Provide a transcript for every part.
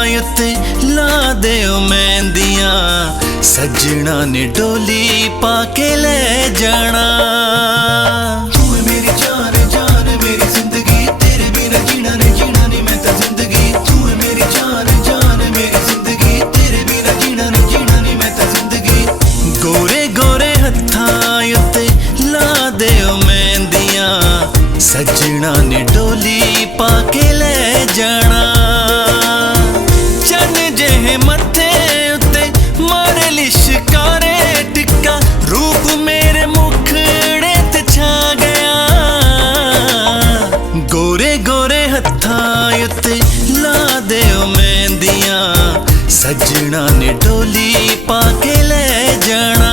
उत्ते ला देओ मेहंदियां सजना ने डोली पाके ले जाना। तू है मेरी जान जान मेरी जिंदगी तेरे बिना जीना नहीं मैं तो जिंदगी। तू है मेरी जान जान मेरी जिंदगी तेरे बिना जीना नहीं मैं तो जिंदगी। गोरे गोरे हत्थां उत्ते ला देओ मेहंदियां सजना ने डोली पाके ले जाना। चन जेहे मथे उत्ते मारे लिशकारे टिक्का रूप मेरे मुखड़े ते छा गया। गोरे गोरे हत्थां उत्ते ला देओ मेहंदियां सजना ने डोली पाके ले जाना।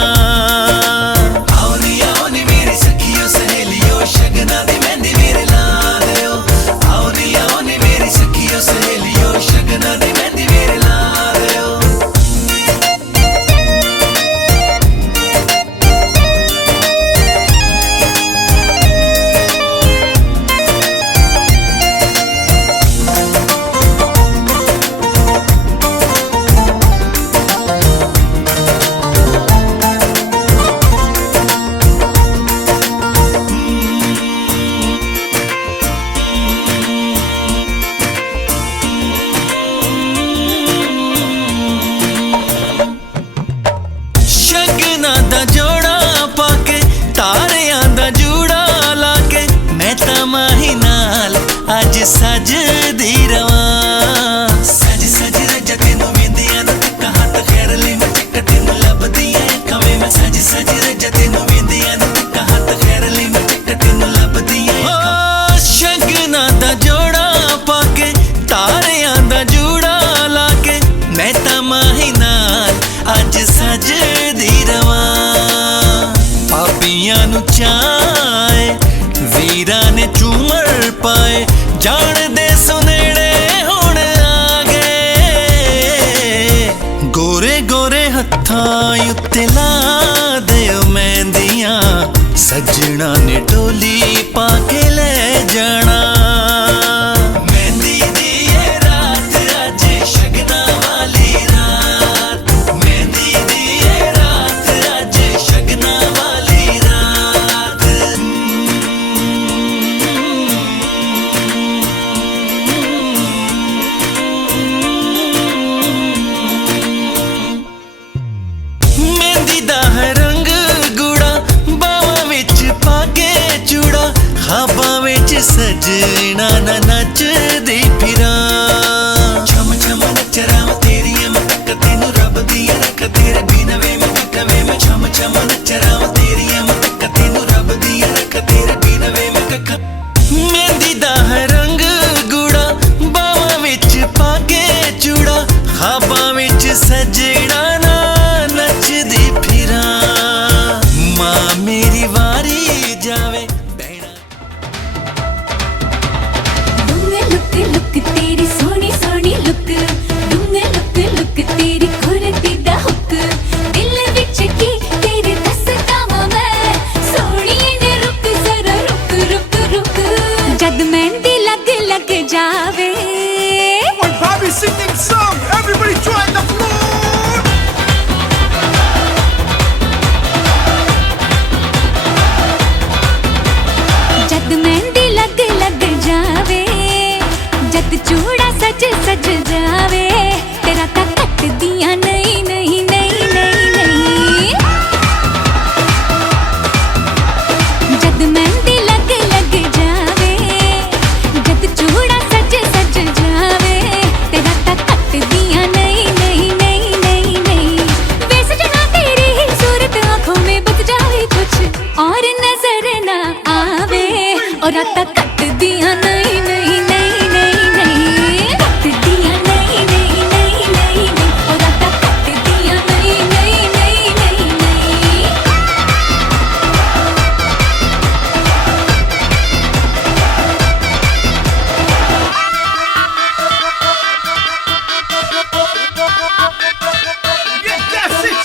दा जोड़ा पाके तारियां दा जूड़ा लाके मैं तां माही नाल अज सजदी रवां। सज सज रज तेनू वेंदियां दा टिक्का हत्थ खैर ले मैं टिक्का तेनू लभदी ऐ कवे मैं सज सज रज तेनू वेंदियां दा टिक्का हत्थ खैर ले मैं टिक्का तेनू लभदी ऐ। शगना दा जोड़ा पाके तारियां दा जूड़ा लाके मैं तां माही नाल अज सजदी रवां। पापियां नू चाहे वीरां ने झूमर पाए जान दे सुनेड़े हुण आ गए। गोरे गोरे हत्थां उत्ते ला देओ मेहंदियां सजना ने डोली पाके ले जाना। खाबां विच सजना ना नचदी फिरां छम छम नच राम तेरियां मैं तक तेनू रब दियां रख तेरे बिना वे मैं कवे मैं छम छम नच राम तेरियां मैं तक तेनू रब दियां रख तेरे बिना वे मैं कख। मेहंदी दा रंग गूड़ा बावां विच पाके चूड़ा खाबां विच सजना ना नचदी फिरां। मां मेरी वारी जावे लुक तेरी सोनी सोनी लुक दूंगे लुक लुक तेरी खुरती दा हुक दिल विच की तेरे दसदा मैं सोनिए ने रुक जरा रुक रुक रुक जद मेहंदी लग लग जावे। When Bobby singing song, everybody join the floor. जद मेहंदी लग लग जावे जद चूड़ा सज सज जावे तेरा तां कट दियां नहीं नहीं नहीं नहीं नहीं। जद मेहंदी लग लग जावे जद चूड़ा सज सज जावे तेरा तां कट दियां नहीं नहीं नहीं नहीं नहीं। वे सजना तेरी ही सूरत आंखों में बस जावे कुछ और नजर ना आवे और रातां कट दियां नहीं नहीं नहीं नहीं नहीं। कट दियां नहीं नहीं नहीं नहीं नहीं और रातां कट दियां नहीं नहीं नहीं नहीं नहीं। Yeah, that's it.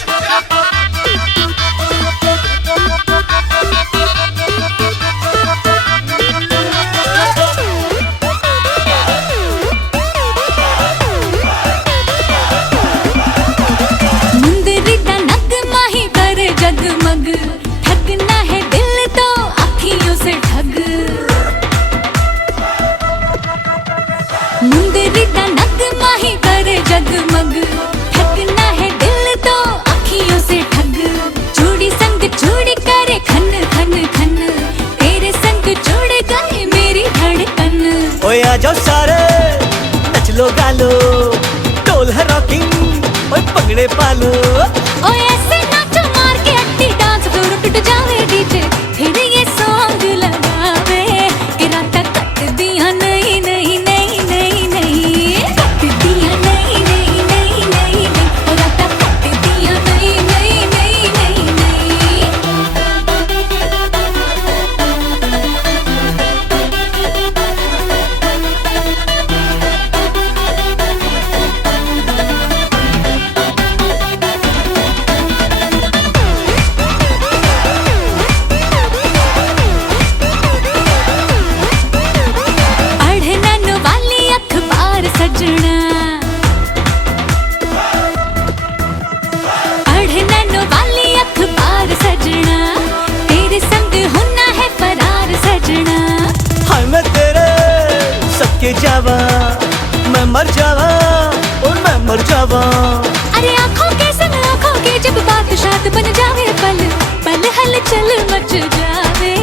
ठगना है दिल तो अखियों से ठग मुंदरी दा नगमा ही करे जगमग ठगना है दिल तो अखियों से ठग चूड़ी संग चूड़ी करे खन खन खन तेरे संग जुड़ गई मेरी धड़कन ओए आ जाओ सारे नच लो गालो ढोल है रॉकिंग ओए पगड़े पालो ओए ऐसे नाचो मार के अट्टी डांस फ्लोर टूट जावे डीजे फिर ये सॉन्ग लगावे कि रात कट दिया नहीं नहीं नहीं नहीं नहीं कट दिया नहीं नहीं नहीं नहीं नहीं ओ रात कट दिया नहीं नहीं नहीं नहीं अढ़नन वाली अखबार सजना अढ़नन वाली अखबार सजना तेरे संग होना है फरार सजना हाय मैं तेरे सबके जावा मैं मर जावा और मैं मर जावा अरे आंखों के संग आंखों के जब बात शाद बन जावे पल पल हलचल मच जावे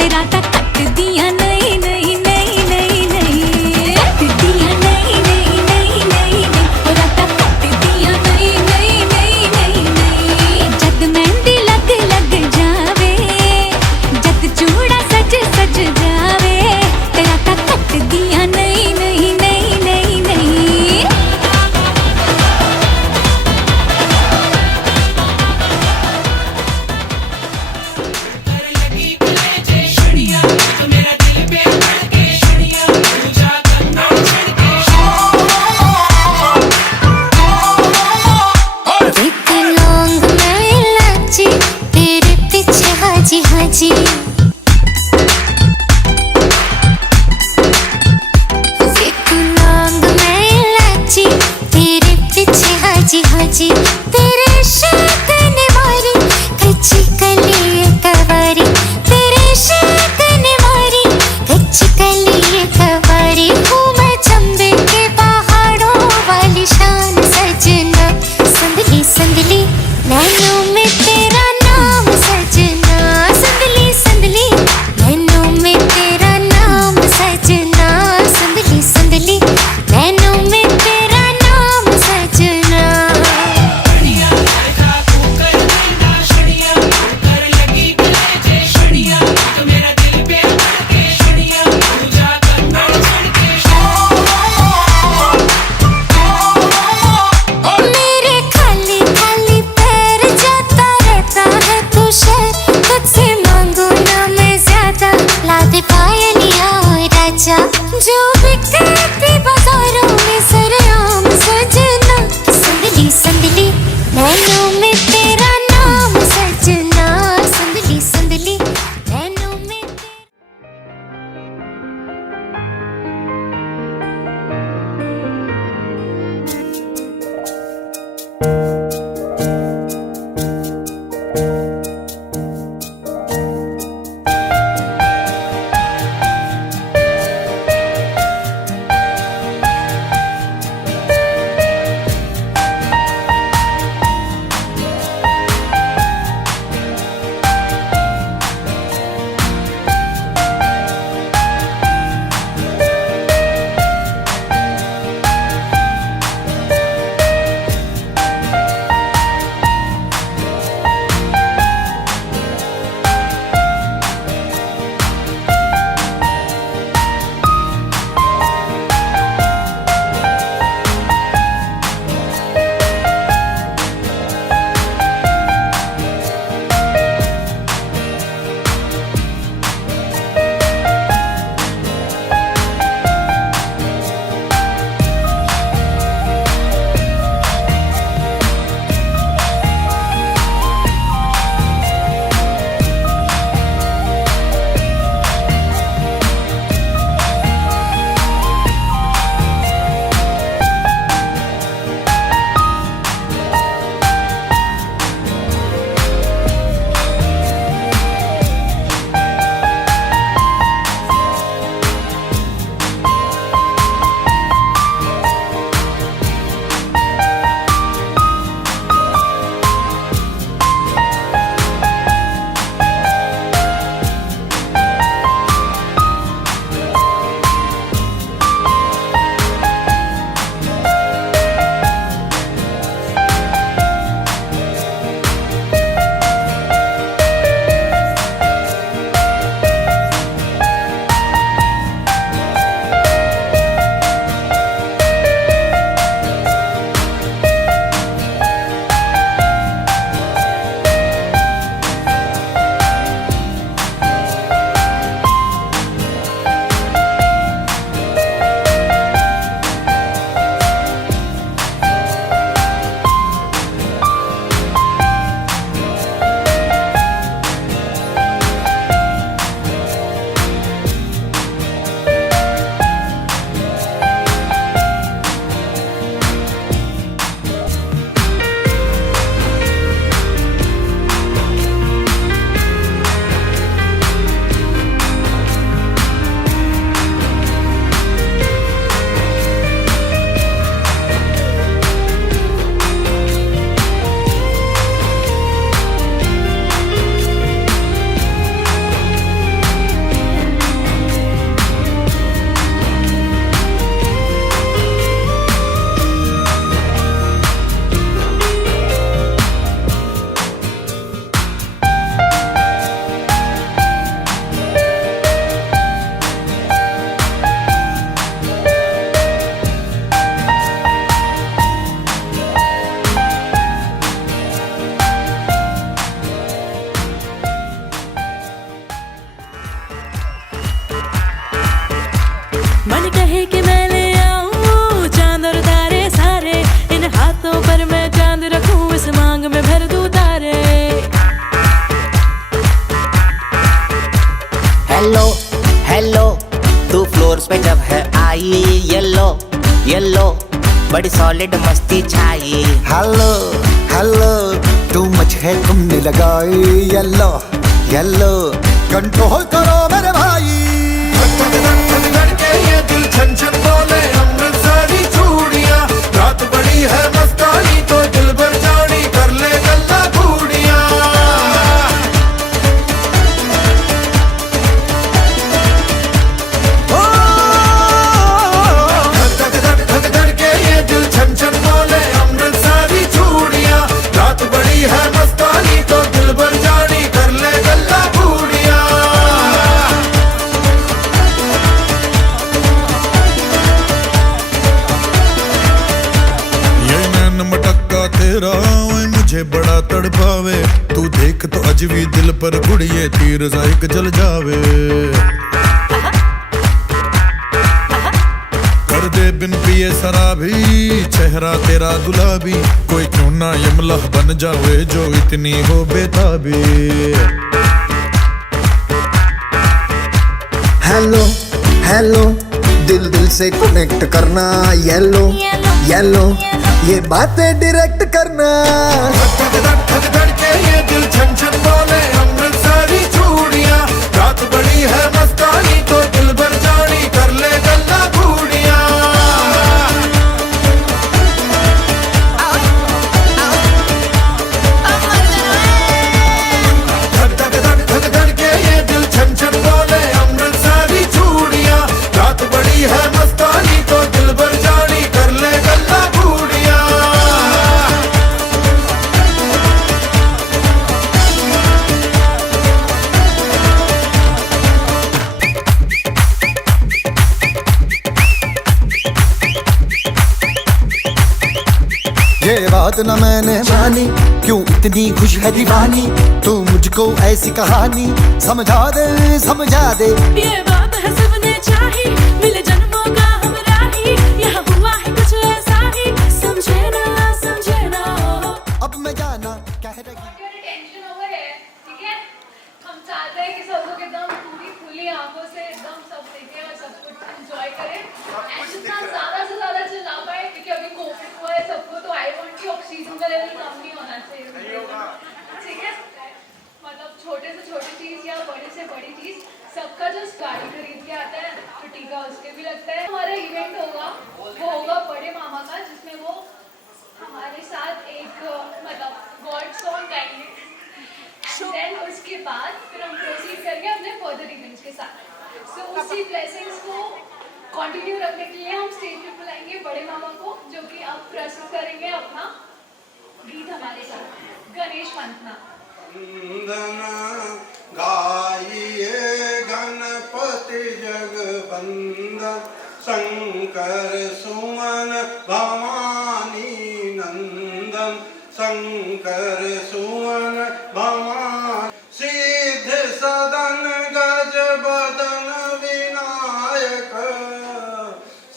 तेरा तक कट दिया नहीं नहीं नहीं नहीं नहीं कट दिया नहीं नहीं नहीं नहीं नहीं तेरा तक कट दिया नहीं नहीं नहीं नहीं नहीं जद मेहंदी लग लग जावे जद चूड़ा सज सज जावे तेरा तक कट दिया नहीं नहीं नहीं नहीं नहीं एक लौंग मैं इलायची तेरे पीछे हाजी हाजी एक लौंग मैं इलायची तेरे पीछे हाजी हाजी तेरे इश्क ने मारी कच्ची कली कवारी तेरे इश्क ने मारी कच्ची कली कवारी हूँ मैं चंबे के पहाड़ों वाली शान सजना संदली संदली नैनों में तेरा नाम सजना संदली संदली नैनों में तेरा नाम सजना संदली संदली नैनों में तेरा नाम सजना मेरे खाली खाली पैर जाता रहता है तू शहर तुझसे मांगू ना मैं ज्यादा ला दे पायलिया और राजा जो बिकती बाजारों में सरेआम सजना संदली संदली नैनों में तेरा नाम सजना संदली संदली नैनों में चाहे कि मैं ले आऊं चांद और तारे सारे, इन हाथों पर मैं चांद रखूं, इस मांग में भर दूं तारे। हेलो हेलो तू फ्लोर पे जब है आई, येलो येलो बड़ी सॉलिड मस्ती छाई। हेलो हेलो टू मच है तुमने लगाई, येलो येलो कंट्रोल करो मेरे भाई। धड़के ये दिल छन छन बोले अमृतसरी चूड़ियां, रात बड़ी है मस्तानी तो दिल भर जानी कर ले गल्ला घूड़ियां। धड़के ये दिल छन छन बोले अमृतसरी चूड़ियां, रात बड़ी है मस्तानी तो दिल भर जानी कर ले गल्ला घूड़ियां। मटक्का तेरा ओए मुझे बड़ा तड़पावे, तू देख तो अजवी दिल पर गुड़िए तीर जाइक जल जावे। कर दे बिन पिए शराबी चेहरा तेरा गुलाबी, कोई क्यों ना यमला बन जावे जो इतनी हो बेताबी। हेलो हेलो दिल दिल से कनेक्ट करना, येलो येलो ये बातें डायरेक्ट करना। धड़के ये दिल छन छन बोले अमृतसरी चूड़ियां, रात बड़ी है मस्तानी तो दिल भर जानी कर ले गल्ला घूड़ियां। धड़के ये दिल छन छन बोले अमृतसरी चूड़ियां, रात बड़ी है मस्तानी तो दिल भर जानी कर ले गल्ला घूड़ियां। ये बात न मैंने मानी, क्यों इतनी खुश है दीवानी, तू मुझको ऐसी कहानी समझा दे समझा दे। ये बात है सबने चाही, मिले जन्मों का हम राही, यहाँ हुआ है कुछ ऐसा ही, समझे ना अब मैं जाना कह रही। टेंशन ओवर है, ठीक है? हम चाहते हैं कि सब लोग एकदम पूरी खुली आंखों से एकदम सब देखें और सब कुछ एंजॉय करें, एंड जितना ज़्यादा से ज़्यादा चिल्ला पाए, क्योंकि अभी कोविड हुआ है सबको, तो आई वांट कि ऑक्सीजन का लेवल कम नहीं होना चाहिए, ठीक है? मतलब छोटे से छोटी चीज़ या बड़े से बड़ी चीज़, सबका जो गाड़ी खरीद के आता है तो टीका उसके भी लगता है। हमारा इवेंट होगा, वो होगा बड़े मामा का, जिसमें वो हमारे साथ एक मतलब गॉड सॉन्ग गाएंगे, एंड देन उसके बाद फिर हम प्रोसीड करेंगे अपने फर्दर इवेंट्स के साथ। सो उसी ब्लेसिंग्स को कंटिन्यू रखने के लिए हम स्टेज पे बुलाएंगे बड़े मामा को, जो कि अब प्रस्तुत करेंगे अपना गीत हमारे साथ, गणेश वंदना। गाइए गणपति जगवंदन, शंकर सुमन भवानी नंदन, शंकर सुमन भवानी सिद्ध सदन गज बदन विनायक,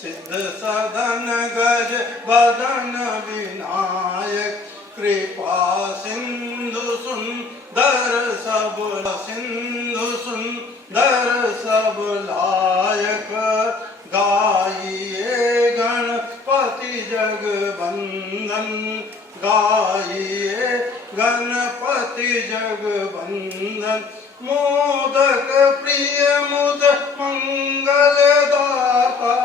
सिद्ध सदन गज बदन विनायक, कृपा सिंधु सुंदर सब, सिंधु सुंदर सब लायक। गाइए गणपति जगवंदन, गाइए गणपति जगवंदन, मोदक प्रिय मुद मंगल दाता,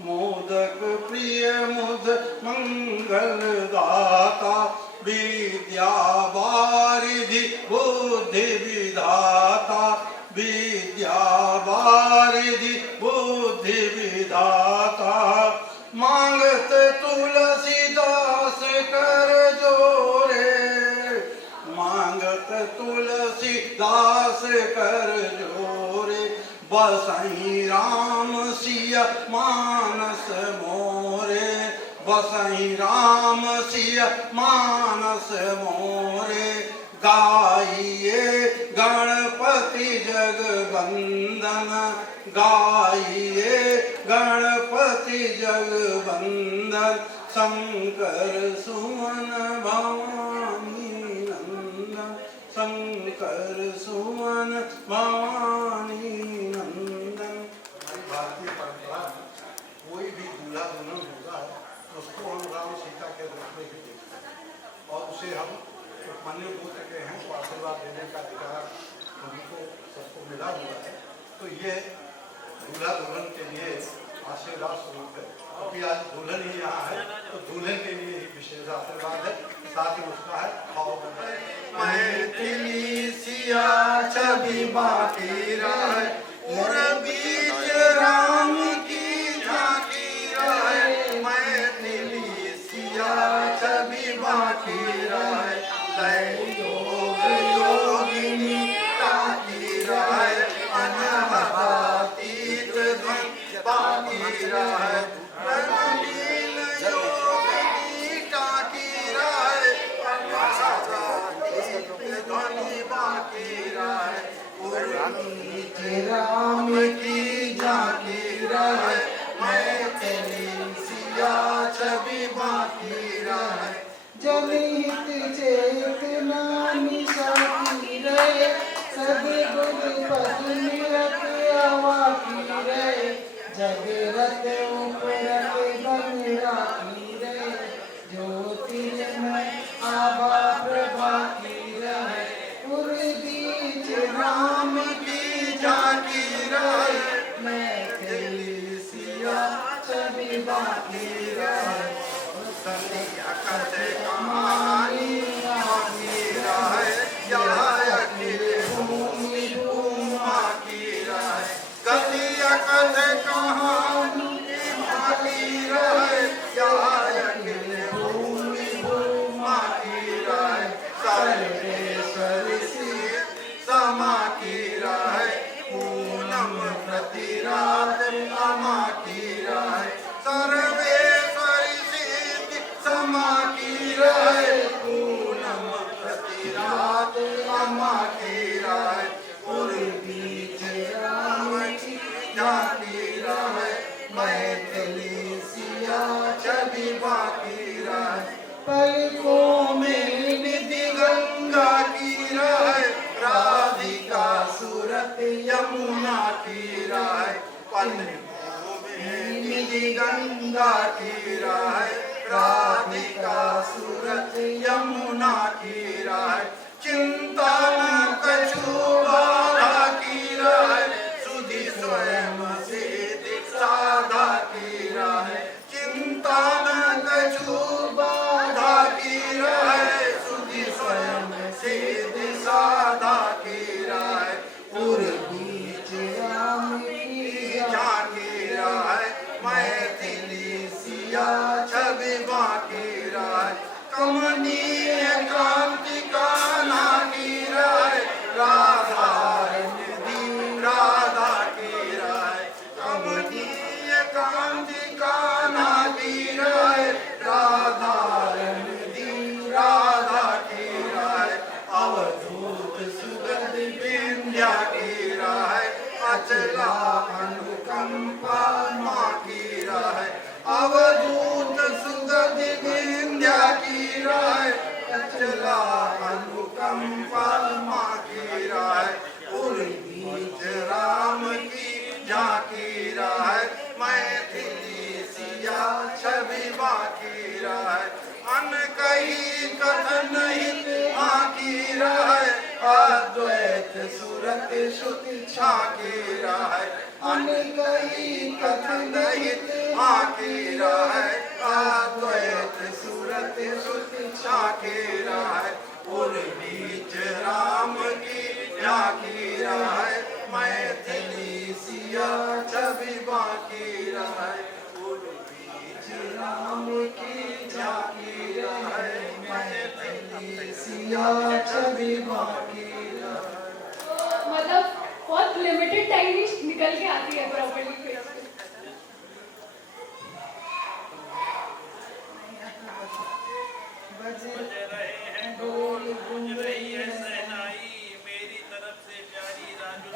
मोदक प्रिय मुद मंगल दाता, विद्या वारिधि बुद्धि विधाता, विद्या वारिधि बुद्धि विधाता, मांगत तुलसीदास कर जोरे, मांगत तुलसीदास कर जोरे, बसई राम सिया मानस मोरे, बसई राम सिया मानस मोरे। गाइए गणपति जगवंदन, गाइए गणपति जगबंदन शंकर सुमन भवानी नंदन शंकर सुमन भवानी नंदन। हमारी भारतीय परंपरा में कोई भी दूल्हा दुल्हन होगा उसको हम राम सीता के रूप में ही देखते हैं और उसे हम उपमान्य पुत्र के हैं तो आशीर्वाद देने का अधिकार हमको सबको मिला हुआ है। तो ये दूल्हा दुल्हन के लिए आशीर्वाद स्वरूप है क्योंकि आज दुल्हन ही यहाँ है तो दुल्हन के लिए ही विशेष आशीर्वाद है। साथ ही उसका है भाव मैथिली सिया छवि बाकी रहे उर बीच राम की झांकी रहे मैथिली सिया छवि बाकी रहे लय योग योगिनी ताकी रहे अनहतीत ध्वन बाकी रहे रंगीन योगिनी ताकी रहे अनहतीत ध्वनि बाकी रहे उर्मीच राम की झांकी रहे मैथिली सिया छवि बाकी रहे जनहित चेतना निशाकी रहे सदगुरु पद निरत आवाकी रहे जगरत उपरत बन राखी रहे ज्योतिर्मय आभा प्रभा की रहे उर बीच राम की झांकी रहे मैथिली सिया छवि बाकी रहे सनिया कथे कहानी बाकी रहे यहाँ अखिल भूमि भूमा की रहे कथिया कथे कहानी बाकी रहे यहाँ अखिल भूमि भूमा की रहे सर्वेश्वर सिद्ध समा की रहे पूनम प्रति रात अमा की रहे सर्वेश्वरी सिद्धि समा की रहे पूनम प्रति रात अमा की रहे उर बीच राम की झांकी रहे मैथिली सिया छवि बाकी रहे पलकों में निधि गंगा की रहे राधिका सूरत यमुना की रहे पलकों में निधि गंगा की रहे राधिका सूरत यमुना की रहे चिंता न कछु बाधा की रहे सुधि स्वयं सिद्धि साधा की रहे चिंता न कछु बाधा की रहे सुधि स्वयं सिद्धि साधा की रहे उर बीच राम की झांकी रहे मैथिली सिया छवि बाकी रहे कमनीय कांति कान्हा की रहे राधा निधि राधा की रहे कमनीय कांति कान्हा की रहे राधा निधि राधा की रहे अवधूत सुगंध विंध्या की रहे अचला अनुकंपा माँ की रहे अवधूत सुगंध विंध्या की रहे अचला अनुकंपा माँ की रहे उर बीच राम की झांकी रहे मैथिली सिया छवि बाकी रहे अन कही कथन हित आकी रहे अद्वैत सुरत श्रुति छाकी रहे अन कही कथन हित आकी रहे अद्वैत सुरत श्रुति छाकी रहे उर बीच राम की झांकी रहे मैथिली सिया छवि बाकी रहे उर बीच राम की झांकी रहे मैथिली सिया छवि बाकी रहे। मतलब बहुत लिमिटेड टाइम ही निकल के आती है प्रॉपर्ली फेस पे। बज रहे हैं ढोल गूंज रही है सहनाई मेरी तरफ से प्यारी राजू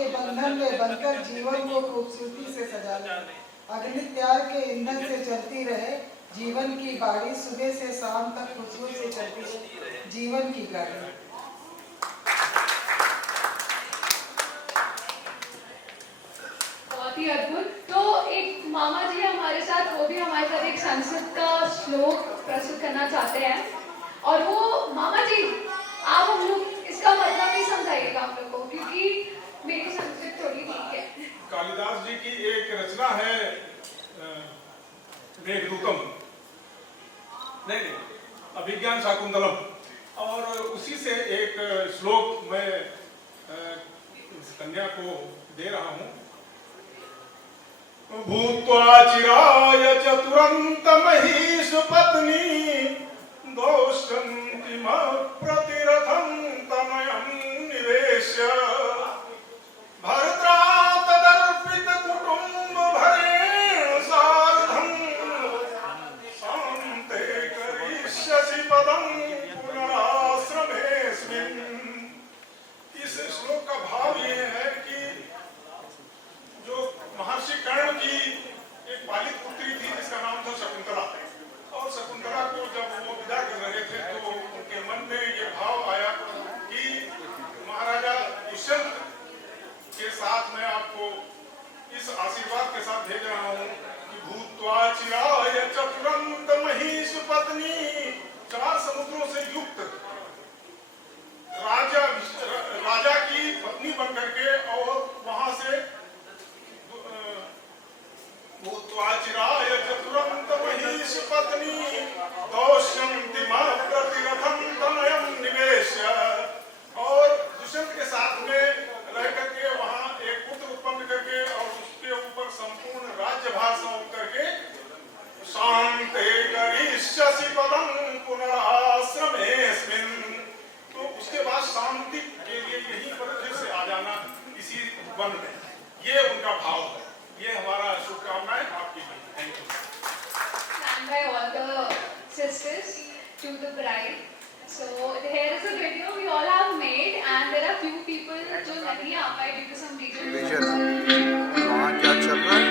के बंधन में बनकर जीवन को खूबसूरती से सजा ले। अग्नि प्यार के ईंधन से चलती रहे जीवन की गाड़ी, सुबह से शाम तक खुशबू से चलती रहे जीवन की गाड़ी। बहुत ही अद्भुत। तो एक मामा जी हमारे साथ, वो भी हमारे साथ एक संस्कृत का श्लोक प्रस्तुत करना चाहते हैं। और वो मामा जी, आप हम लोग इसका मतलब भी समझाइएगा हम लोग को, क्योंकि मेरी संस्कृत थोड़ी ठीक है। कालिदास जी की एक रचना है मेघदूतम, नहीं, अभिज्ञान शाकुंतलम, और उसी से एक श्लोक मैं इस कन्या को दे रहा हूँ। भूत्वा चिराय चतुरंतमहि सुपत्नी दोषन्तिमप्रतिरथं तनयं निवेश्य भरत्रातदर्पितकुटुम्बभरेण सार्धं शान्ते करिष्यसि पदं पुनराश्रमेऽस्मिन्। इस श्लोक का भाव ये है कि जो महर्षि कर्ण की एक पालित पुत्री थी जिसका नाम था शकुंतला, और शकुंतला को जब वो विदा कर रहे थे तो उनके मन में ये भाव आया कि महाराजा दुष्यंत के साथ मैं आपको इस आशीर्वाद के साथ भेज रहा हूँ कि भूत्वा चिराय चतुरंतमहि सुपत्नी, 4 समुद्रों से युक्त राजा की पत्नी बनकर के, और वहां से भूत्वा चिराय चतुरंतमहि सुपत्नी दोषन्तिमप्रतिरथं तनयं निवेश्य, और दुष्यंत के साथ में रह करके वहां एक पुत्र उत्पन्न करके और उसके ऊपर संपूर्ण राज्यभार सौंप करके शान्ते करिष्यसि पदं पुनराश्रमेऽस्मिन्। तो उसके बाद शांति के लिए यहीं पर फिर से आ जाना इसी वन में, ये उनका भाव है। ये हमारा शुभकामनाएं आपकी हैं। Thank you. Stand by all the sisters to the bride. So here is a video we all have made, and there are few people जो नहीं आ पाए due to some reason. वहाँ क्या चल रहा है?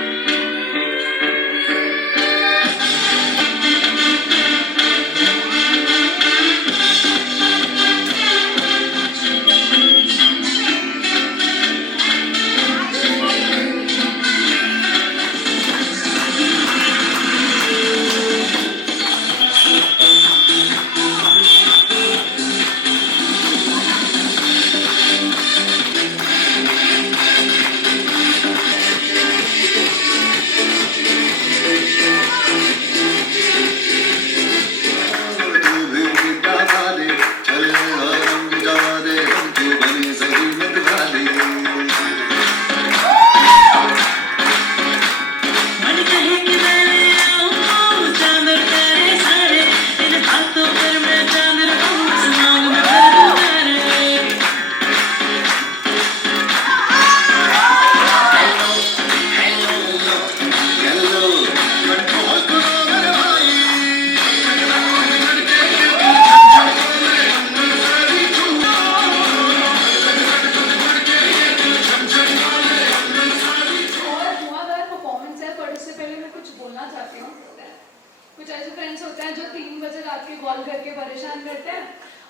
कुछ ऐसे फ्रेंड्स होते हैं जो 3 बजे रात के कॉल करके परेशान करते हैं,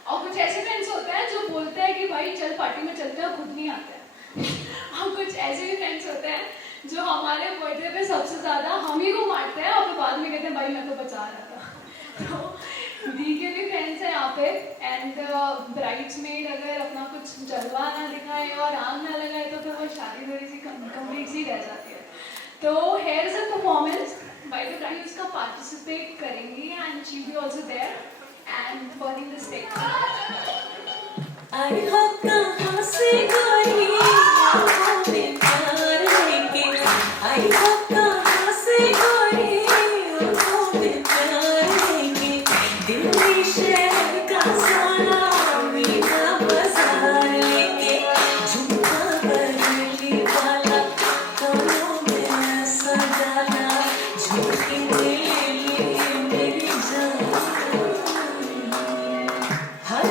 और कुछ ऐसे फ्रेंड्स होते हैं जो बोलते हैं कि भाई चल पार्टी में चलते हैं, खुद नहीं आते हैं। और कुछ ऐसे भी फ्रेंड्स होते हैं जो हमारे बर्थडे पे सबसे ज़्यादा हम ही को मारते हैं और फिर बाद में कहते हैं भाई मैं तो बचा रहा था। तो दी के भी फ्रेंड्स हैं यहाँ पे, एंड ब्राइड्समेड अगर अपना कुछ जलवा ना दिखाए और आग ना लगाए तो फिर वो शादी थोड़ी सी कम्प्लीट सी रह जाती है। तो here is a performance by the brides का पार्टिसिपेट करेंगी, and she be also there and burning the stage. आई हो कहाँ से गोरी में प्यार लेके, आई हो कहाँ से गोरी में प्यार लेके, दिल्ली शहर का सारा मीठा बाजार लेके, झुमका बरली वाला कानों में सजाना, झुमके ले लिए मेरी जान। हर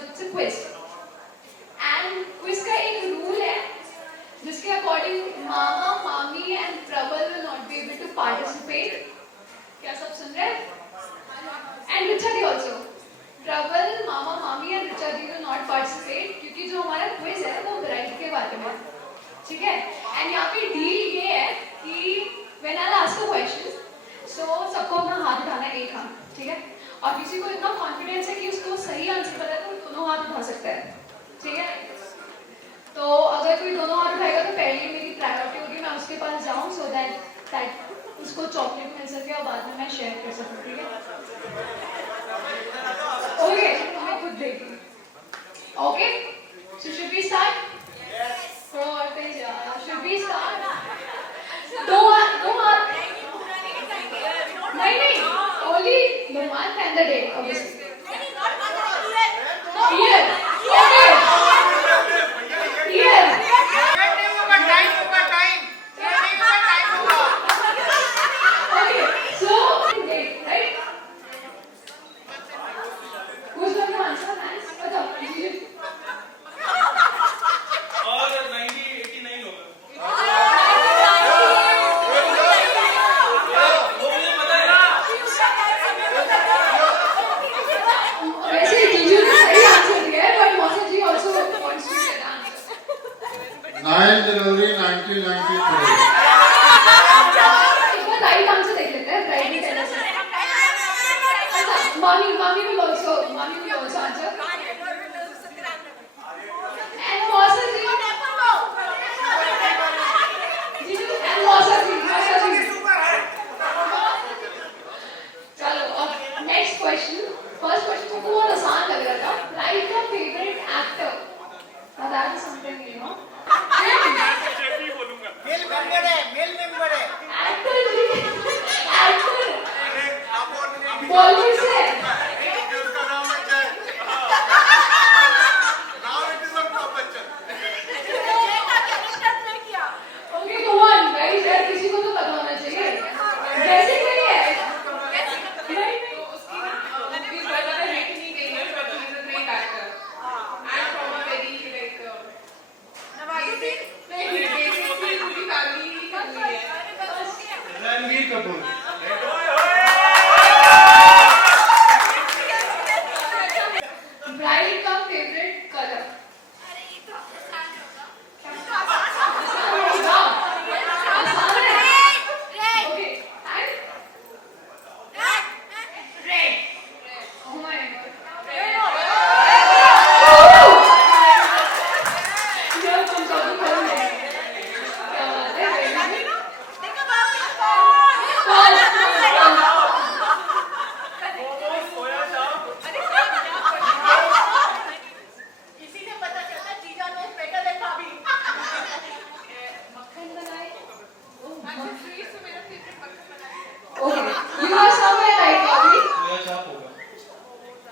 because it's a quiz. And quiz का एक rule है जिसके according मामा, मामी and Prabal will not be able to participate. क्या सब सुन रहे हैं? And Richard also. Prabal, मामा, मामी and Richard will not participate क्योंकि जो हमारा quiz है वो bride के बारे में, ठीक है? And यहाँ पे deal ये है कि when I'll ask a question, so सबको अपना हाथ उठाना है एक हाथ, ठीक है? और किसी को इतना कॉन्फिडेंस है कि उसको सही आंसर पता है तो दोनों हाथ उठा सकता है, ठीक है? तो अगर कोई दोनों हाथ उठाएगा तो पहले मेरी प्रायोरिटी होगी मैं उसके पास जाऊँ so that उसको चॉकलेट मिल सके और बाद में मैं शेयर कर सकूँ, ठीक है? ओके, मैं खुद देखूँ। Okay, so should we start? Should we start? दो हाथ नहीं only the month and the day obviously here okay so date right who's going to answer hands बताओ और 90 89 होगा वैसे जीजू ने सही आंसर दिया है but मौसा जी also wants to get answer 9 जनवरी 1993 एक बार राइट आंसर देख लेते हैं राइट ही कहना से अच्छा मामी will also answer and मौसा जी जीजू and मौसा जी चलो अब नेक्स्ट क्वेश्चन फर्स्ट क्वेश्चन तो बहुत आसान लग रहा था right your favourite actor now that is something you know actor Bollywood से ओके go on guys यार किसी को तो पता होना चाहिए कैसे करिए रणबीर कपूर ब्राइड का फेवरेट कलर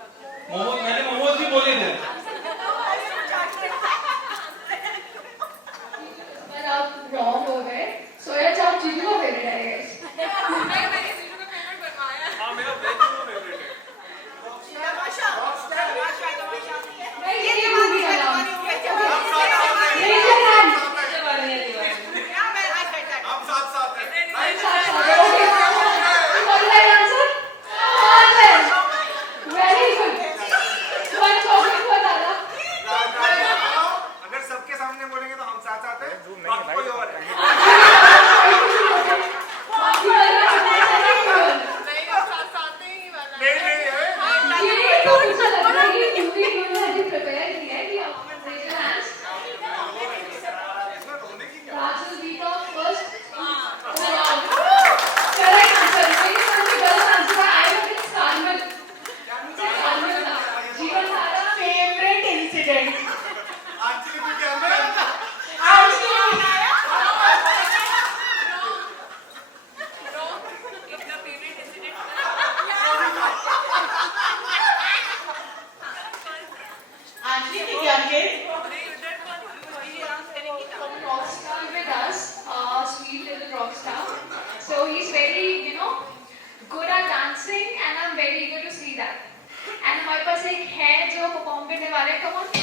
मोमोज भी बोले थे पर आप रॉन्ग हो गए सोया चाप जीजू का फेवरेट है गाइस हाँ मेरा वेज फेवरेट है ये मूवी का नाम आप साथ हैं वेरी गुड वन चॉकलेट बता दो अगर सबके सामने बोलेंगे तो हम साथ हैं बाकी कोई और है ये तो मुझे लग रहा है कि मूवी इन्होंने प्रिपेयर किया है कि आप raise your hands Raj will be the first. Correct answer. Very funny girl answer. I will get Carmel. Carmel ना. जीवन सारा favorite incident. एक्चुअली भी क्या है Rockstar with us, sweet little rockstar. So he's very, good at dancing, and I'm very eager to see that. And हमारे पास एक है जो परफॉर्म करने वाले हैं. Come on.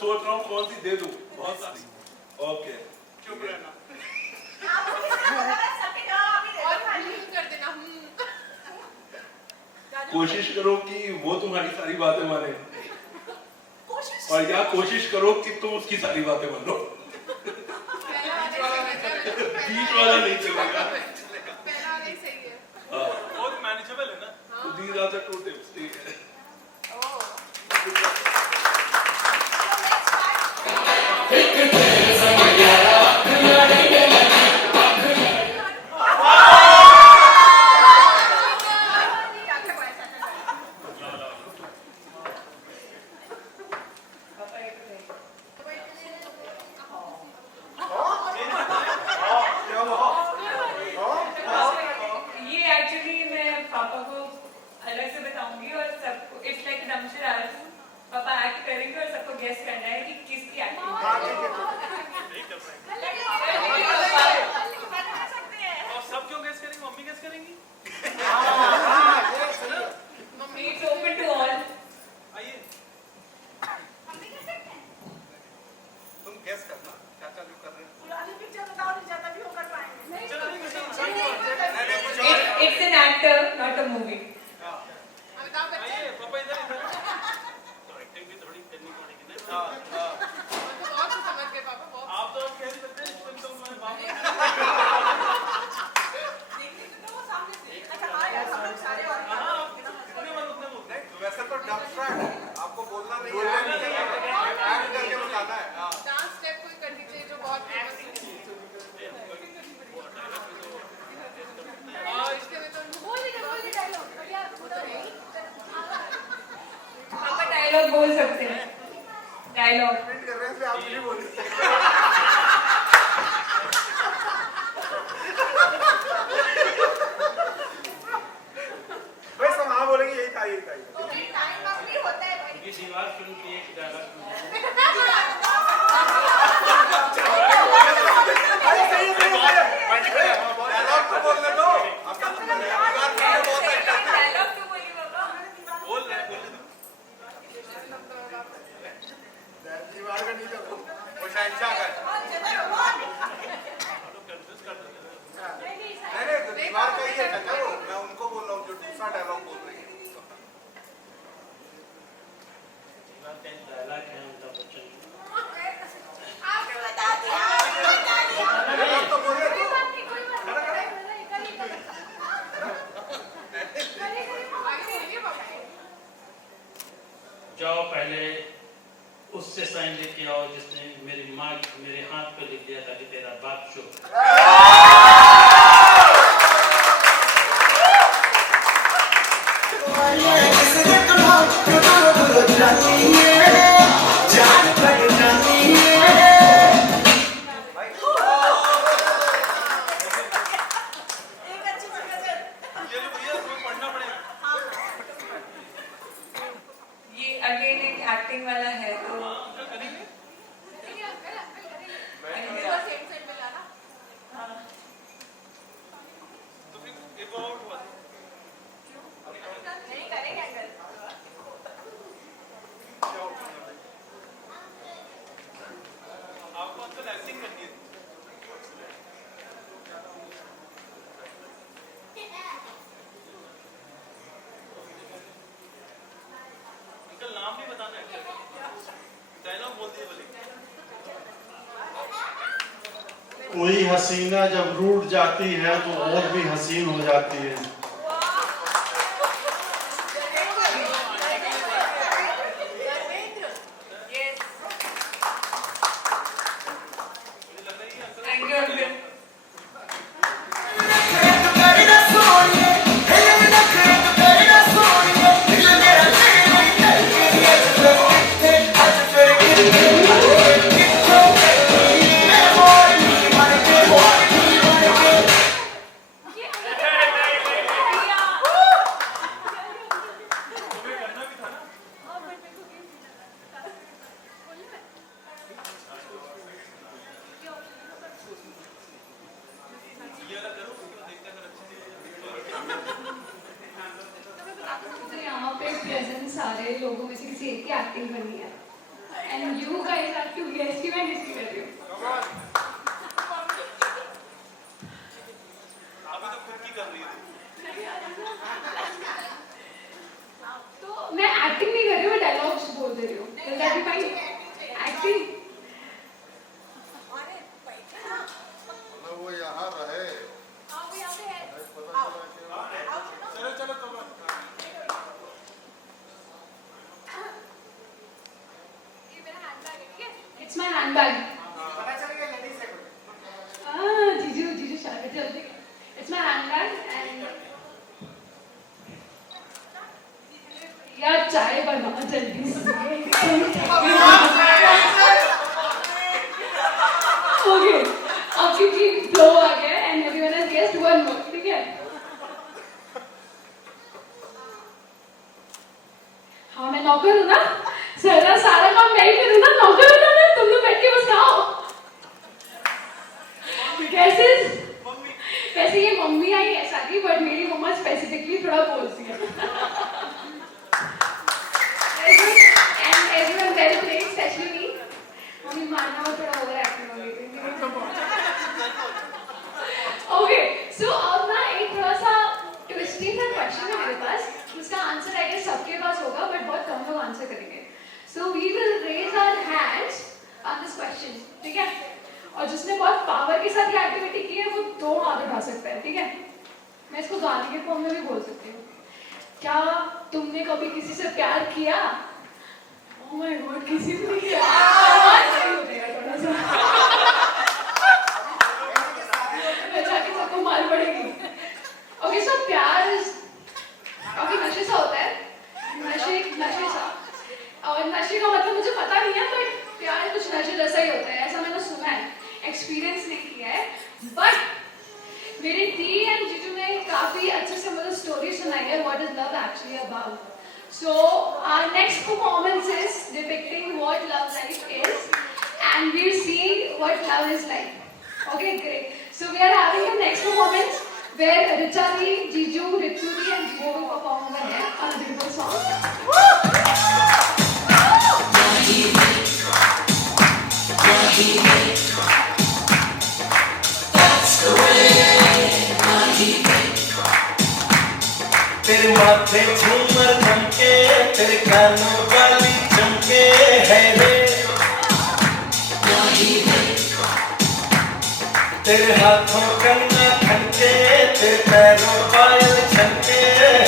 सोच रहा हूँ कौन सी दे दूँ, बहुत सारी। ओके, चुप रहना। कोशिश करो कि वो तुम्हारी सारी बातें माने, और या कोशिश करो कि तुम उसकी सारी बातें मानो। बीच वाला नहीं चलेगा। बहुत मैनेजेबल है ना। तो these are the two tips, ठीक है। ये एक्चुअली मैं पापा को अलग से बताऊंगी और सबको इट्स लाइक डमशर आर्ट। पापा एक्ट करेंगे और सबको गेस करना है कि किसकी एक्टिंग है। और सब क्यों गेस करेंगे? मम्मी गेस करेंगी? Mummy it's open to all. आइए, तुम गेस करना चाचा जो कर रहे हैं। पुरानी पिक्चर बताओ, ज्यादा भी हो कर पाएंगे। नहीं, it's an actor not a movie. आइए, पापा इधर इधर। तो एक्टिंग भी थोड़ी करनी पड़ेगी ना। बहुत समझ गए पापा, बहुत। आप तो अब कह नहीं सकते, तुम तो तुम्हारे बाप हैं। वैसे तो डमस्ट्रैक है, आपको बोलना नहीं है, एक्ट करके बताना है। डांस स्टेप कोई कर दीजिए जो बहुत फेमस है। रिश्ते में तो बोल दीजिए डायलॉग, बढ़िया पूरा है। पापा डायलॉग बोल सकते हैं। डायलॉग कर रहे हैं, आप नहीं बोल सकते। भाई सब हाँ बोलेंगे, यही था, यही था। दीवार फिल्म की एक डायलॉग तो बोलने दो। डायलॉग क्यों बोली पापा? बोल रहे दीवार का नहीं था वो शहंशाह का। नहीं, तो दीवार का ही है चाचा वो। मैं उनको बोल रहा हूँ जो दूसरा डायलॉग बोल रही है। डायलॉग है अमिताभ बच्चन की। तो बोले तो। जाओ पहले उससे साइन लेके आओ जिसने मेरी माँ मेरे हाथ पे लिख दिया था कि तेरा बाप चोर। ये अगेन एक एक्टिंग वाला है तो आपको अंकल एक्टिंग करनी है। अंकल नाम नहीं बताना है, डायलॉग बोल दिए बोले। कोई हसीना जब रूठ जाती है तो और भी हसीन हो जाती है। Thank you uncle. तो यहाँ पे प्रेजेंट सारे लोगों में से किसी एक की एक्टिंग करनी है। and you guys have to guess कि मैं किसकी कर रही हूँ. तो मैं एक्टिंग नहीं कर रही हूँ, मैं डायलॉग्स बोल दे रही हूँ. Will that be fine? Acting. वो यहाँ रहे चलो चलो तो It's my handbag. जीजू शायद जल्दी. It's my handbag and यार चाय बना जल्दी से. Okay. अब क्योंकि फ्लो आ गया and everyone has guessed one more. ठीक है? हाँ मैं नौकर हूँ ना. सारा काम मैं ही करूँ ना. नौकर हूँ ना मैं. तुम लोग बैठ के बस खाओ. वैसे ये मम्मी आई ऐसा नहीं, बट मेरी मम्मा स्पेसिफिकली थोड़ा बोलती है. And everyone well played, especially me. Mummy मानना हो थोड़ा ओवर एक्टिंग हो गई. Okay, so अब ना एक थोड़ा सा ट्विस्टिंग सा क्वेश्चन है मेरे पास. उसका आंसर आई गेस सबके पास होगा, बट बहुत कम लोग आंसर करेंगे. So we will raise our hands on this question. ठीक है? और जिसने बहुत पावर के साथ ये एक्टिविटी की है वो 2 हाथ उठा सकता है. ठीक है? मैं इसको गाने के फॉर्म में भी बोल सकती हूँ. क्या तुमने कभी किसी से प्यार किया? Oh my God, किसी से नहीं किया. आवाज सही हो गया थोड़ा सा. मैं जाके सबको मार पड़ेगी. Okay, so प्यार काफी नशे सा होता है. नशे सा. और नशे का मतलब मुझे पता नहीं है, बट प्यार कुछ नशे जैसा ही होता है, ऐसा मैंने सुना है. एक्सपीरियंस नहीं किया है, बट मेरे दी एंड जीजू ने काफी अच्छे से मुझे स्टोरी सुनाई है what is love actually about. So our next performance is depicting what love life is and we will see what love is like. Okay great. So we are having the next performance where Richa ji, Jiju, Ritu ji and Jio will perform over here on a beautiful song. तेरे माथे झूमर चमके, तेरे कानों वाली चमके है रे. तेरे हाथों कंगना खनके, तेरे पैरों पायल छनके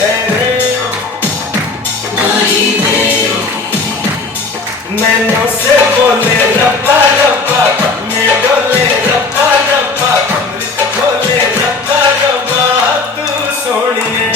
है रे. नैनों से बोले रब्बा रब्बा, मैं बोले रब्बा रब्बा, अमृत बोले रब्बा रब्बा, तू सोनी है.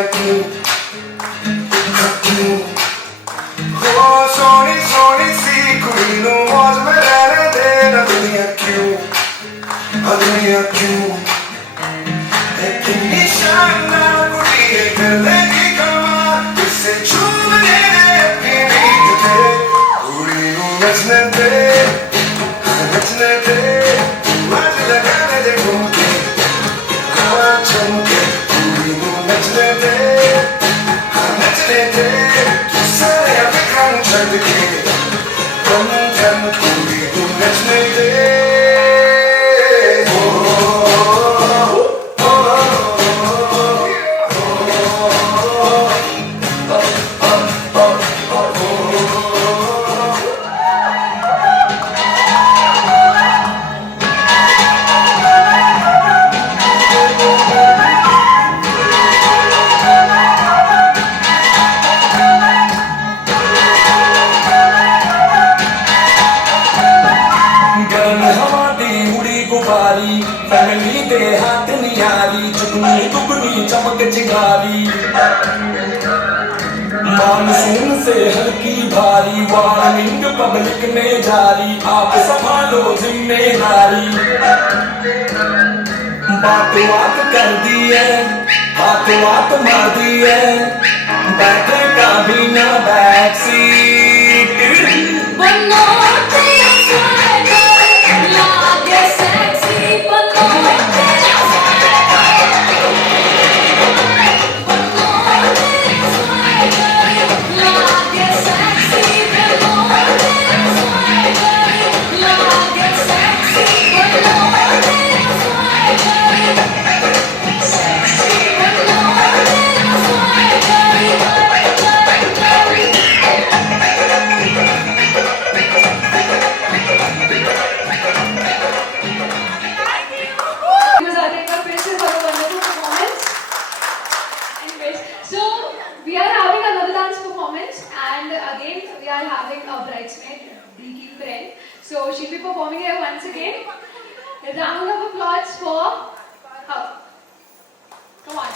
दुनिया क्यों हो सोनी सोनी सी कुड़ी नू मौज में रहने दे ना दुनिया क्यों दुनिया क्यों कितनी शानदार कुड़ी है गले की कमाल इससे छूम दे अपनी नींद पे कुड़ी नू नचने दे मज लगाने दे घूमके चमके कुड़ी नू नचने दे सारे विक्रम छड़ के तुम जन कुड़ी नू नचने दे फैमिली दे हाथ नियारी चुगनी दुगनी चमक चिंगारी मानसून से हल्की भारी वार्निंग पब्लिक ने जारी आप संभालो जिम्मेदारी बात बात कर दी है हाथ बात मार दी है बैठे का भी ना back seat So she'll be performing here once again. A round of applause for her. Come on.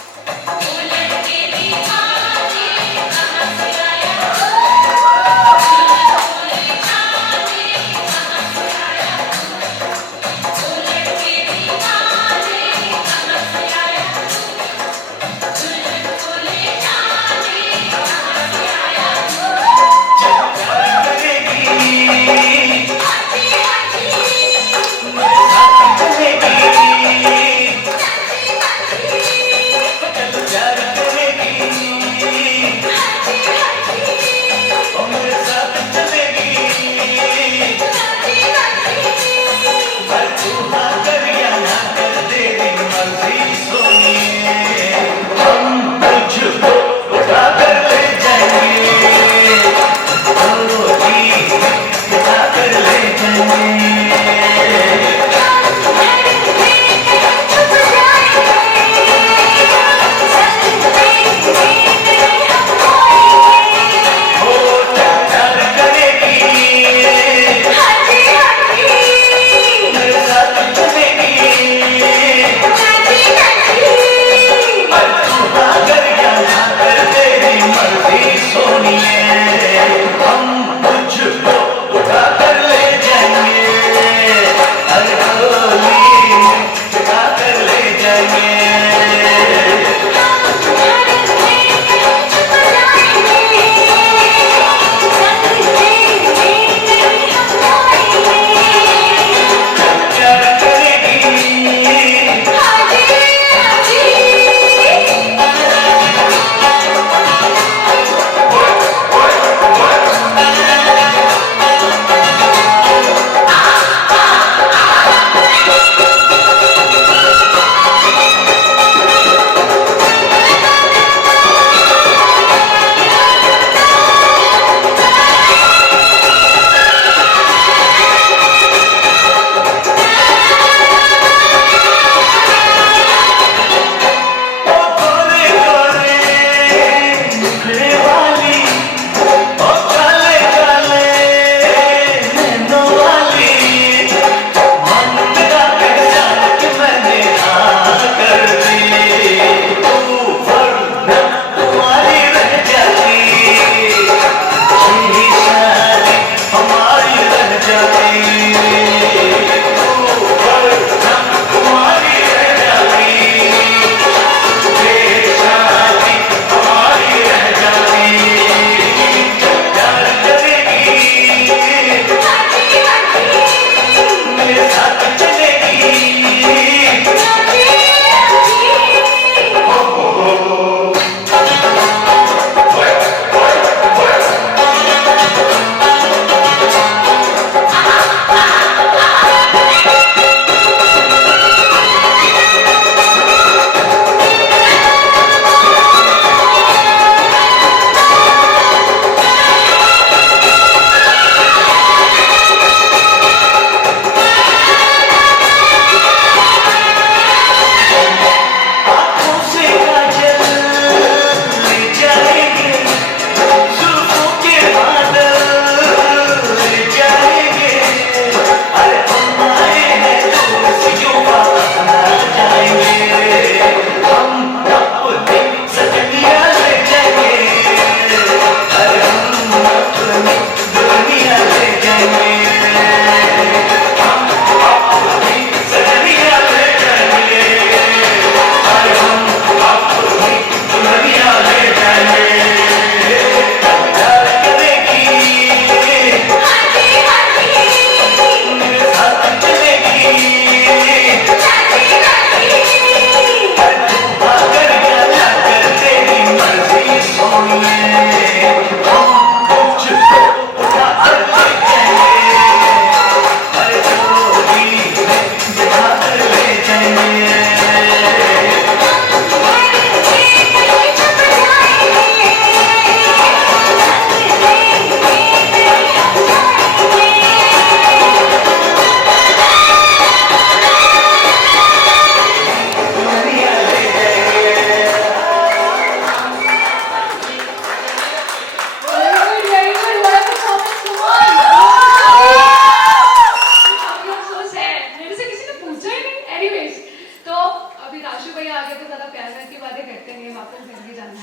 आपको फिर भी जानना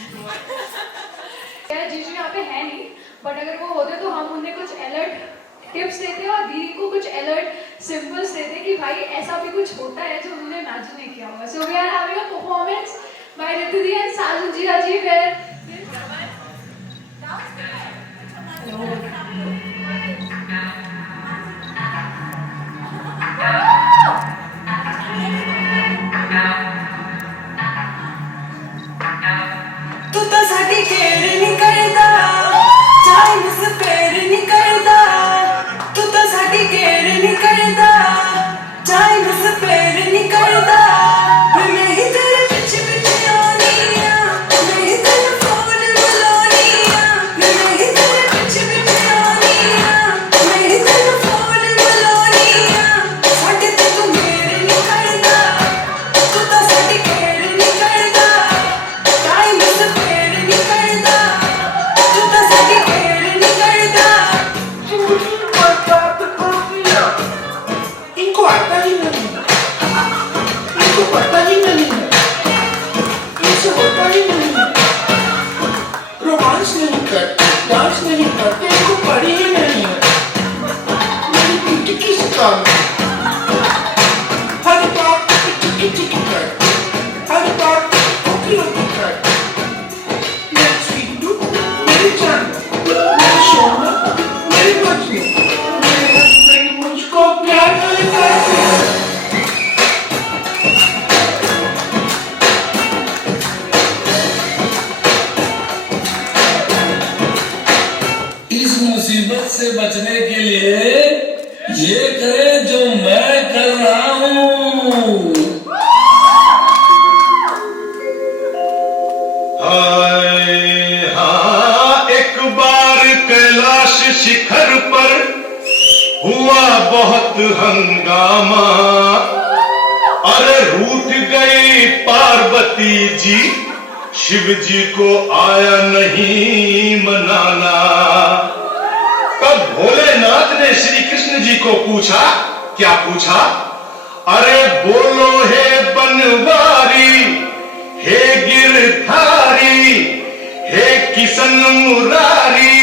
है। जीजू यहाँ पे है नहीं, बट अगर वो होते तो हम उन्हें कुछ अलर्ट टिप्स देते और दीदी को कुछ अलर्ट सिंबल्स देते कि भाई ऐसा भी कुछ होता है जो उन्होंने इमेजिन नहीं किया होगा। So we are having a performance by Ritu di and Sajan ji where तू तो साडी केड़ नहीं करदा, टाइम स्पेयर नहीं करदा। तू तो साडी केड़ नहीं करदा, टाइम स्पेयर नहीं करदा। मैं ही तेरे पीछे पीछे आनी आ, मैं ही तेरे फोन बुलानी आ। मैं ही तेरे पीछे पीछे आनी आ, मैं ही तेरे फोन बुलानी आ। साडे ते तू मेरे नहीं करदा, तू तो साडी केड़ नहीं करदा, टाइम स्पेयर नहीं करदा। तू तो साडी केड़ नहीं करदा। इनको आता ही नहीं, इनको पता ही नहीं, इनसे होता ही नहीं। रोमांस नहीं करते, डांस नहीं करते, इनको पड़ी ही नहीं है। मेरी बेटी किस काम है? हर बात टिकी टिकी कर, हर बात ओकी ओकी कर। मेरी स्वीटू, मेरी जान, मेरी सोना, मेरी बच्ची, मेरे हस्बैंड मुझको प्यार नहीं करते। इस मुसीबत से बचने के लिए ये करें जो मैं कर रहा हूँ। हाय हाँ, एक बार कैलाश शिखर पर हुआ बहुत हंगामा। अरे रूठ गई पार्वती जी, शिव जी को आया नहीं मनाना। तब भोलेनाथ ने श्री कृष्ण जी को पूछा, क्या पूछा? अरे बोलो हे बनवारी, हे गिरधारी, हे किशन मुरारी,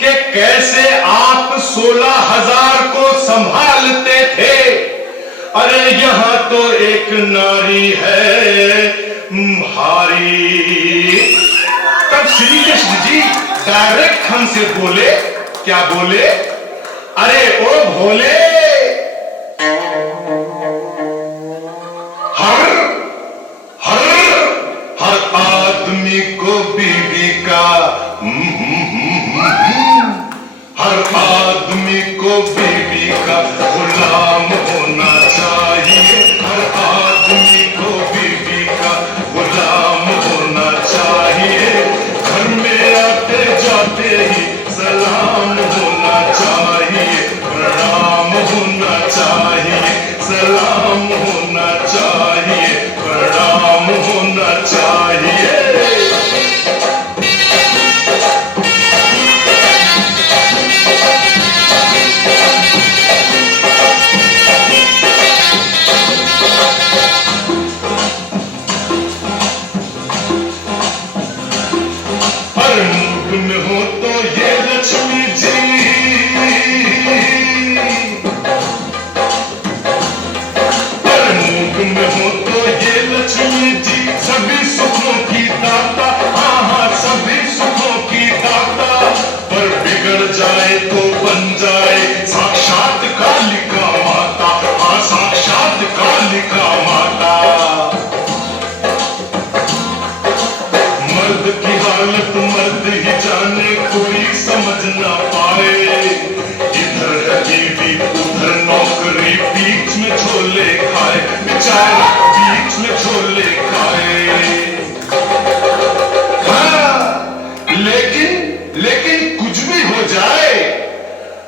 कि कैसे आप 16,000 को संभालते थे? अरे यहाँ तो एक नारी है हारी। तब श्री कृष्ण जी डायरेक्ट हमसे बोले, क्या बोले? अरे ओ भोले, हर आदमी को बीवी का हर आदमी को बीवी का गुलाम होना चाहिए। हर आदमी को बीवी का गुलाम होना चाहिए। घर में आते जाते ही सलाम होना चाहिए, प्रणाम होना चाहिए, सलाम होना चाहिए, प्रणाम होना चाहिए। में हो तो ये लक्ष्मी जी, पर मूड में हो तो ये लक्ष्मी जी, सभी सुखों की दाता। हाँ हाँ, सभी सुखों की दाता। पर बिगड़ जाए तो बन जाए साक्षात कालिका माता। हाँ, साक्षात कालिका माता। मर्द की हालत मर्द ही जाने, कोई समझ ना पाए। इधर है बीवी, उधर नौकरी, बीच में छोले खाए बेचारा, बीच में छोले खाए। हाँ, लेकिन कुछ भी हो जाए,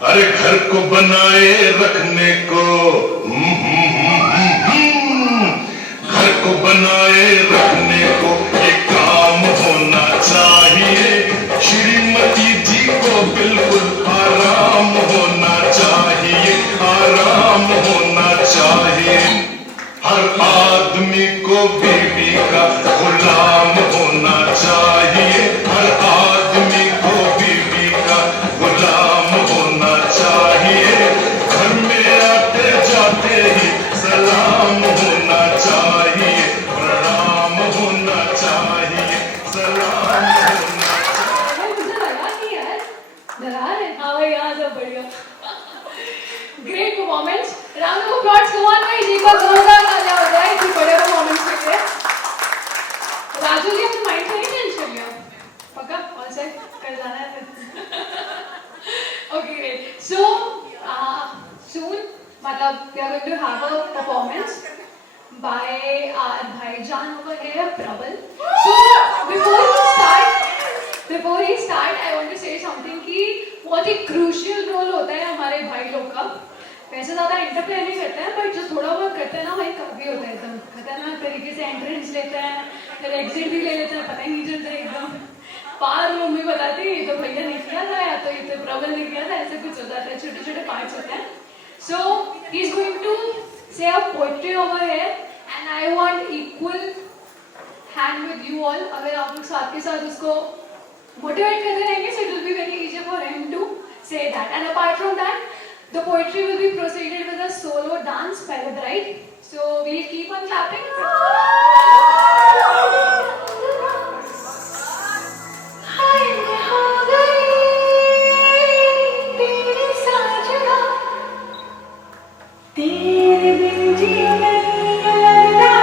अरे घर को बनाए रखने को, घर को बनाए रखने को एक काम होना चाहिए। श्रीमती जी को बिल्कुल आराम होना चाहिए, आराम होना चाहिए। हर आदमी को बीवी का गुलाम होना सलाम मुझे लगा कि यार डरा रहे। हाँ भाई, यहाँ सब बढ़िया। Great performance. Round of applause to वन भाई जी को जोरदार तालियां बजाएं इतनी बड़े परफॉर्मेंस के लिए। राजू जी अपने माइंड से नहीं चेंज कर लिया पक्का? ऑल सेट, कल जाना है फिर। Okay great. सो सून मतलब we are going to have a performance by our bhaijan over here, Prabal. So before he start, I want to say something कि बहुत ही crucial role होता है हमारे भाई लोग का। वैसे ज़्यादा इंटरप्ले नहीं करते हैं, but जो थोड़ा बहुत करते हैं ना भाई काफी होता है एकदम खतरनाक तरीके से एंट्रेंस लेते हैं, फिर एग्जिट भी ले लेते हैं, पता ही नहीं चलता एकदम। पार मम्मी बताती है ये तो भैया ने किया था या तो ये तो प्रबल ने किया था, ऐसे कुछ हो जाता है, छोटे छोटे पार्ट्स होते हैं। So he is going to say a poetry over here and I want equal hand with you all. अगर आप लोग साथ के साथ उसको motivate करते रहेंगे, so it will be very easy for him to say that. And apart from that, the poetry will be proceeded with a solo dance by the bride. So we'll keep on clapping. तेरे बिन जीवन लगता है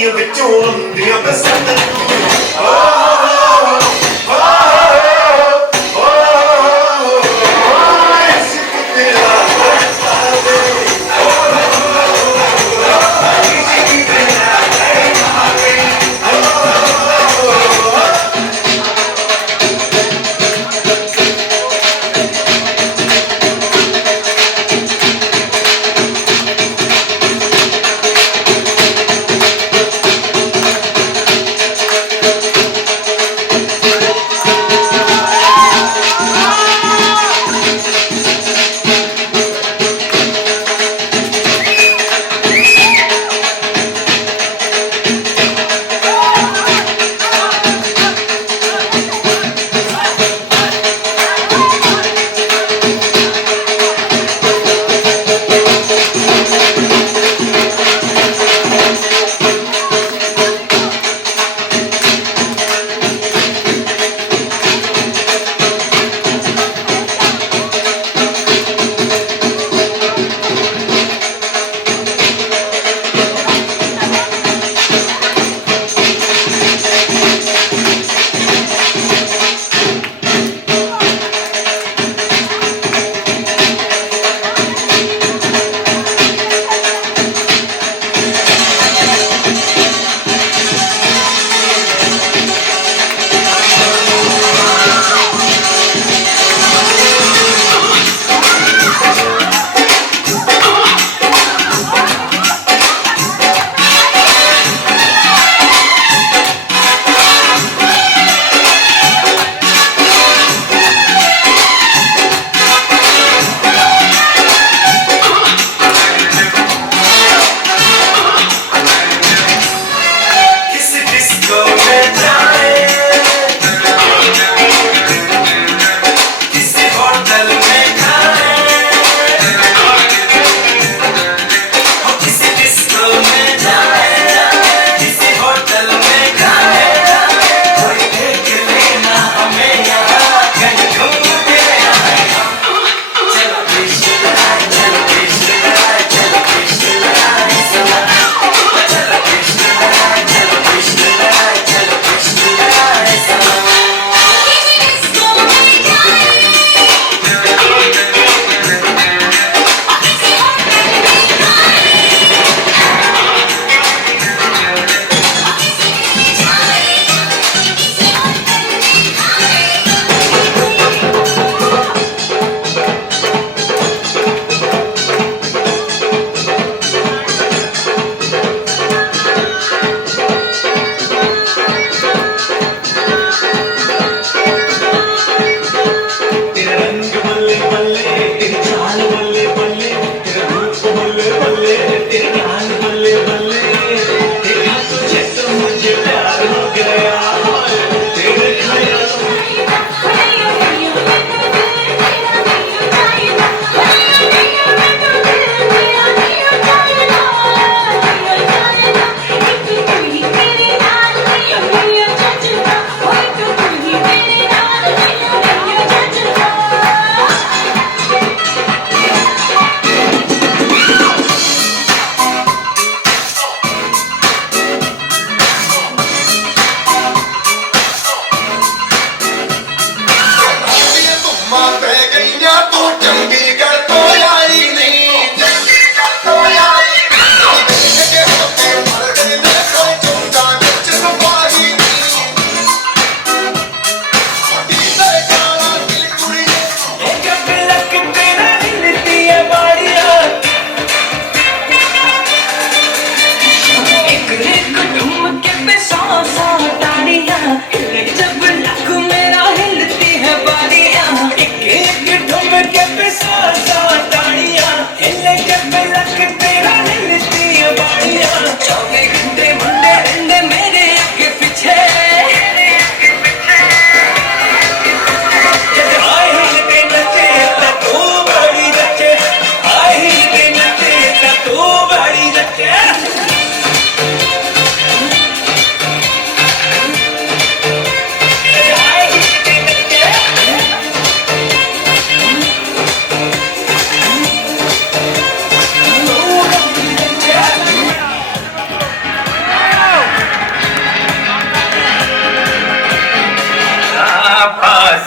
ਪਾਣੀ ਵਿੱਚੋਂ ਆਉਂਦੀਆਂ ਬਸੰਤ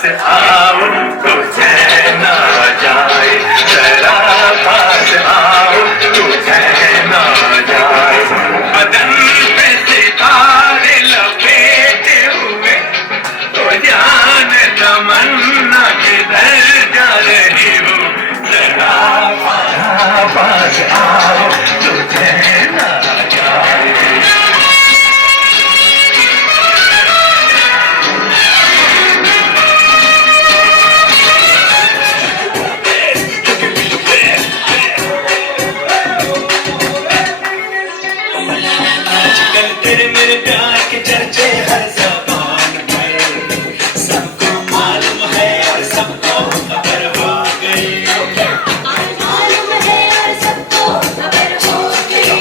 पास आओ तो चैन आ जाए, जरा पास आओ तो चैन आ जाए। बदन पे सितारे लपेटे हुए तो जान तमन्ना किधर जा रही हो, जरा पास आओ तो चैन आ जाए। आजकल तेरे मेरे प्यार के चर्चे हर ज़बान पर, सबको मालूम है और सबको खबर हो गई, मालूम है और सबको खबर हो गई।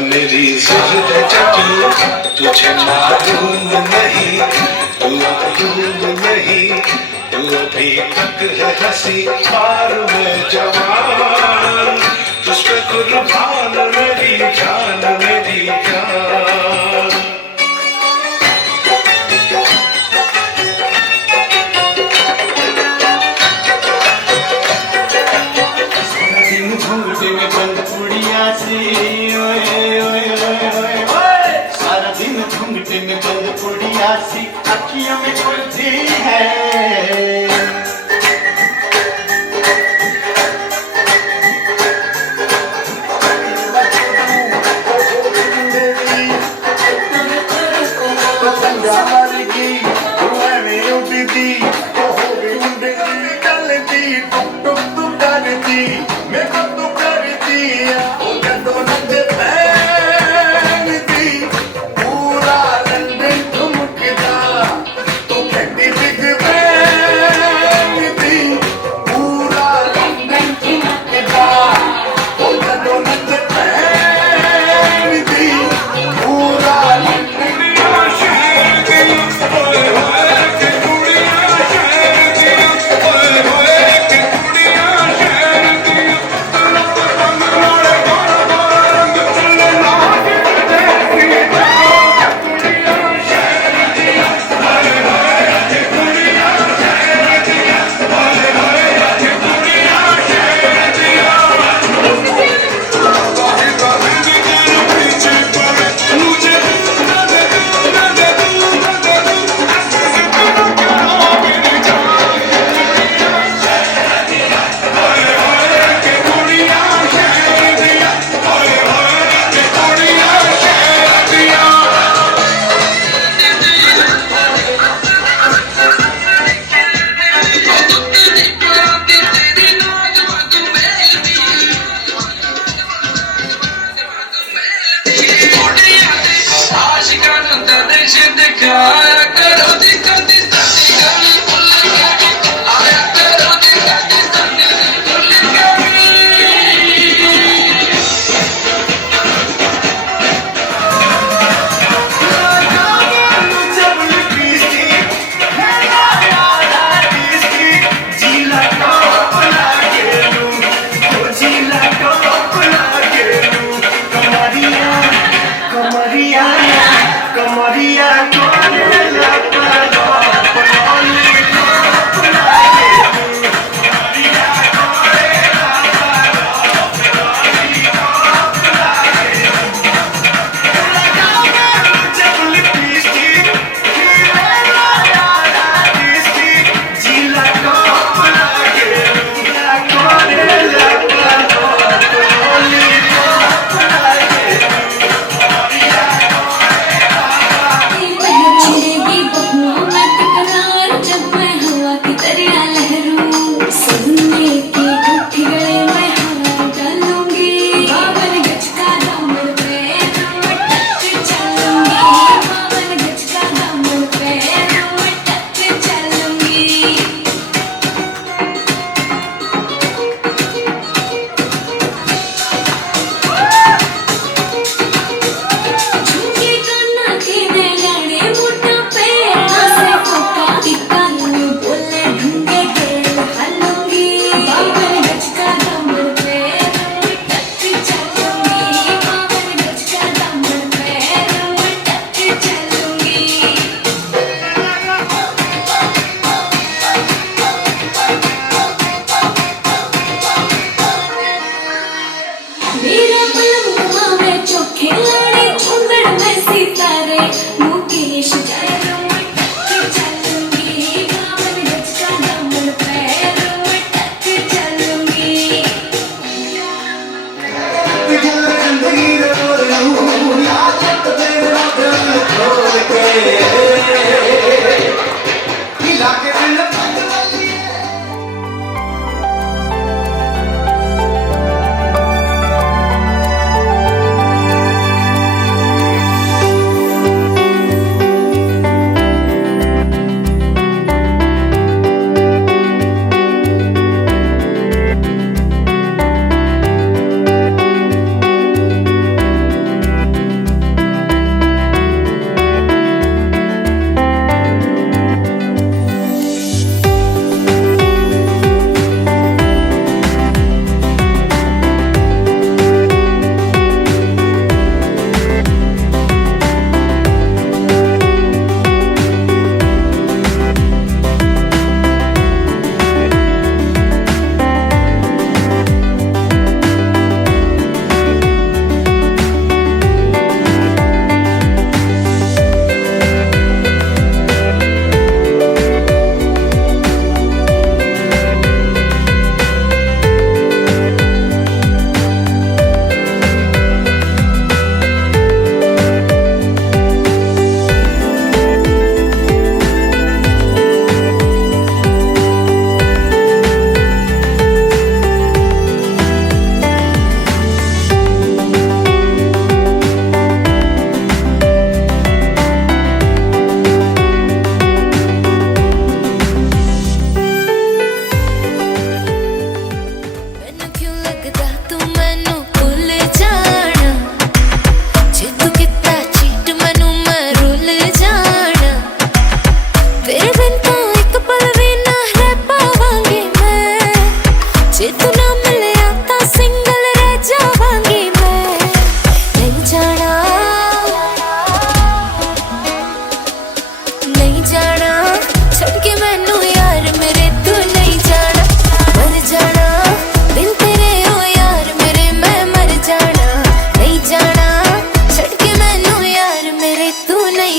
मेरी ज़िद जब तुझे मालूम नहीं, तू मालूम नहीं, तू अभी तक है हंसी मार में जवान, तुझ पे कुर्बान मेरी जान मेरी जान। दिन घूमते में बंद कुड़िया सी, ओए ओए ओए ओए, सारा दिन घूमते में बंद कुड़िया सी अखियों में खुलती है।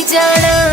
जाना